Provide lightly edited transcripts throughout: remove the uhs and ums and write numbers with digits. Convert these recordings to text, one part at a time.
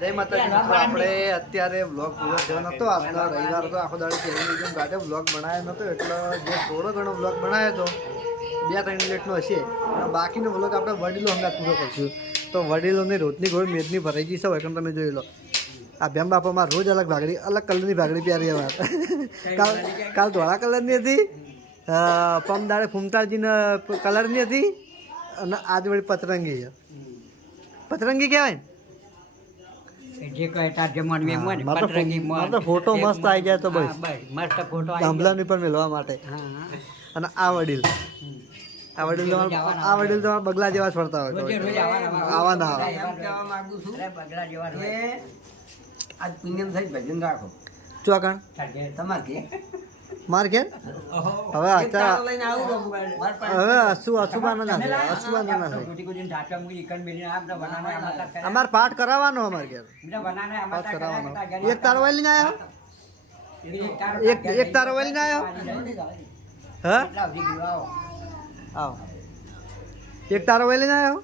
જય માતાજી મિત્રો, આપણે અત્યારે વ્લોગ પૂરો થયો નહોતો. આજનો રવિવાર હતો, આખો દાડો કેવી ગાડે વ્લોગ બનાવ્યો નહોતો, એટલે જે થોડો ઘણો વ્લોગ બનાવ્યો હતો 2-3 મિનિટનો હશે. બાકીનો વ્લોગ આપણે વડીલો હમણાં પૂરો કરીશું. તો વડીલોની રોજની ગોળ મેદની ભરાઈ ગઈ છે હોય કેમ તમે જોઈ લો. આ ભેમ બાપામાં રોજ અલગ ભાગડી, અલગ કલરની ભાગડી પહેરી વાત. કાલ ધોળા કલરની હતી, પમદાડે ફૂમતાજીના કલરની હતી, અને આજ વળી પતરંગી છે. પતરંગી કહેવાય ને જે કહે તાર જમણ મેં મને ફોટો મસ્ત આવી જાય તો બસ મસ્ત ફોટો થાંભલાની પર મેળવા માટે. અને આ વડીલ તમારા બગલા જેવા ફરતા હોય, આવા ના આવે. બગલા જેવા આજ પુણ્યમ થઈ ભજન રાખો ચોકણ તમારે માર ઘેર હવે અમારે પાઠ કરાવવાનો. અમારે ઘેર પાઠ કરાવવાનો. એક તારો વાલી ના આવ્યો, એક તારો વાલી ના આવ્યો. હા આવો, એક તારો વાલી ના આવ્યો.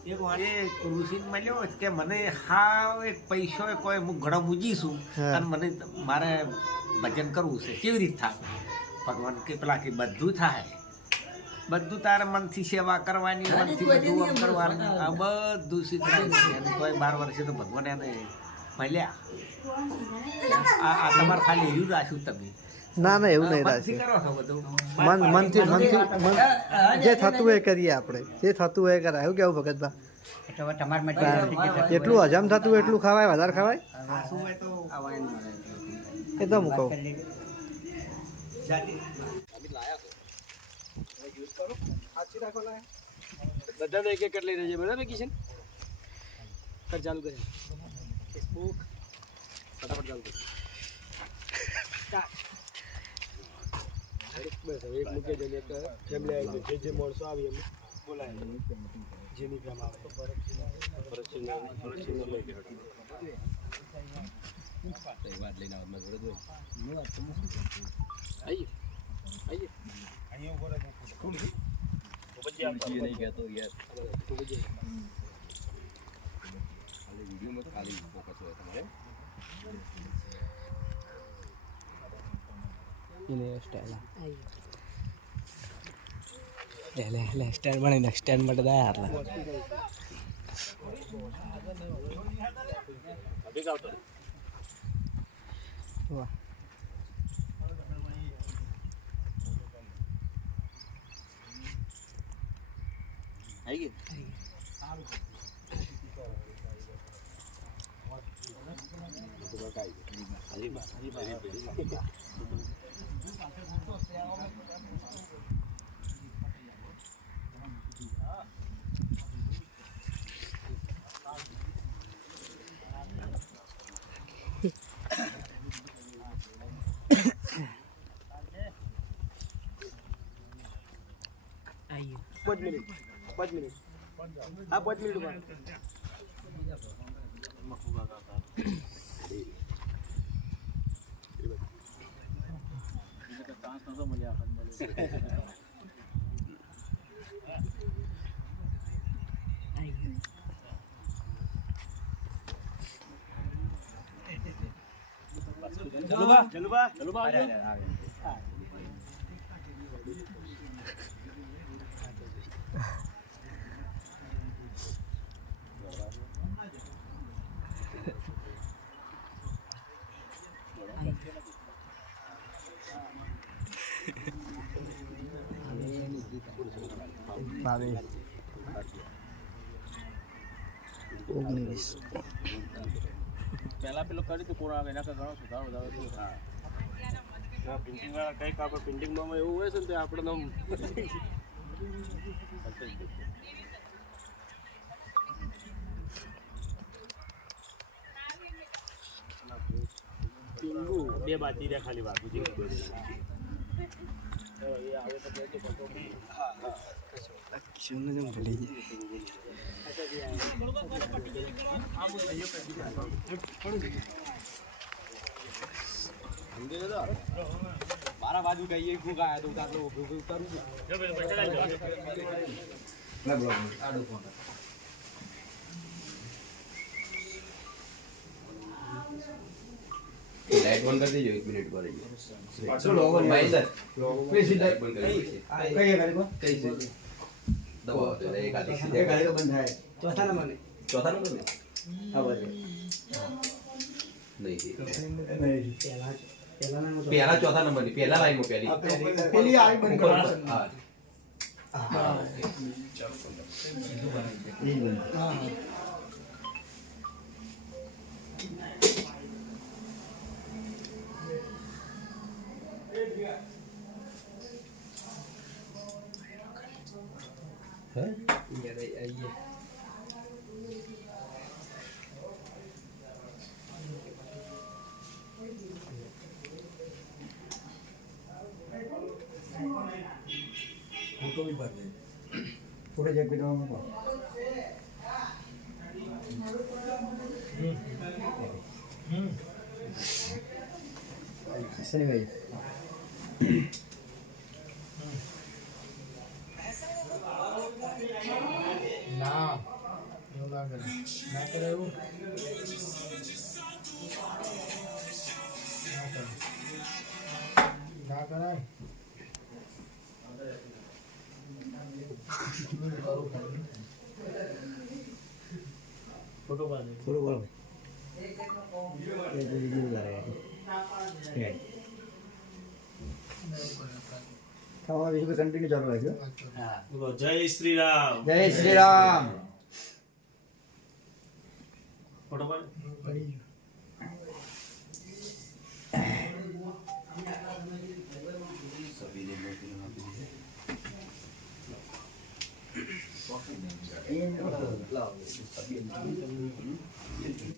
એ ઋષિ મળ્યો કે મને હા એક પૈસો કોઈ હું ઘણો મૂજીશું અને મને મારે ભજન કરવું છે, કેવી રીતે થાય? ભગવાન કે પેલા કે બધું થાય, બધું તારે મનથી સેવા કરવાની, મનથી બધું આમ કરવાનું, આ બધું શીખવાય. કોઈ 12 વર્ષે તો ભગવાન એને મળ્યા. આ તમારે ખાલી એવું રાખ્યું તમે? ના ના એવું નહીં મનથી રાખ્યું. કરો છો બધું મનથી જે થતું હોય કરીએ આપણે, જે થતું હોય કરાય. એવું કેવું ભગતભા? જેટલું હજમ થતું હોય એટલું ખવાય, વધારે ખવાય એ તો હું કહું. બધાને એક એક લઈ રહેજે, બરાબર કિશન? કર ચાલુ કરે ફેસબુક ફટાફટ ચાલુ કરે. બસ હવે એક મૂકે જઈને એક ફેમિલી આવી જાય. જે માણસો આવી એમને બોલાય, જેની ફેમ આવે વાત લઈને આવે જોડે આઈએ નહીં કહેતો યાર. ખાલી વિડીયોમાં ખાલી ફોકસ હોય તમારે. એને સ્ટાઇલ લે સ્ટાઇલ બને સ્ટાઇલ માટે દા યાર વાહ. આવી ગઈ. પાંચ મિનિટ હા 5 મિનિટ જલુબા પહેલા પેલો કરી તો કોણ આવે એના ઘણો સુધારો વધારો પ્રિન્ટિંગ વાળા કંઈક આપણે પ્રિન્ટિંગમાં એવું હોય છે ને તે આપણે પિંગુ 2 બાકી રહ્યા ખાલી બાકી જે આવે તો હા કિશનને જેમ ભૂલી જાય 12 બાજુ કહીએ ખૂબ આયા તો ઉતારો ઉતારું છું. લાઈટ બંધ કરી દેજો 1 મિનિટ પર પાછો લોગો નહીં. મહેન્દ્ર પ્લીઝ સિટ લાઈટ બંધ કરી દેજો. કઈ ગાડી કો કઈ છે દબાવો તો એક આધી એ ગાડી કો બંધ થાય ચોથા નંબરની ચોથા નંબર ને આ બાજુ નહીં પહેલા નંબર પહેલા ચોથા નંબર ની પહેલા લાઈન માં પહેલી પેલી આવી બંધ કરો હા હા એ બંધ फोटो चेक करना होगा सनी भाई ના એવું ના કરે ના કરે એવું ના કરાય ફોટો પાડે फोटो बोलो ये तो वीडियो कर रहे हैं खावा वीडियो पे कंटिन्यू चालू है બોલો જય શ્રી રામ जय श्री राम ફોટો પાડ પડી ये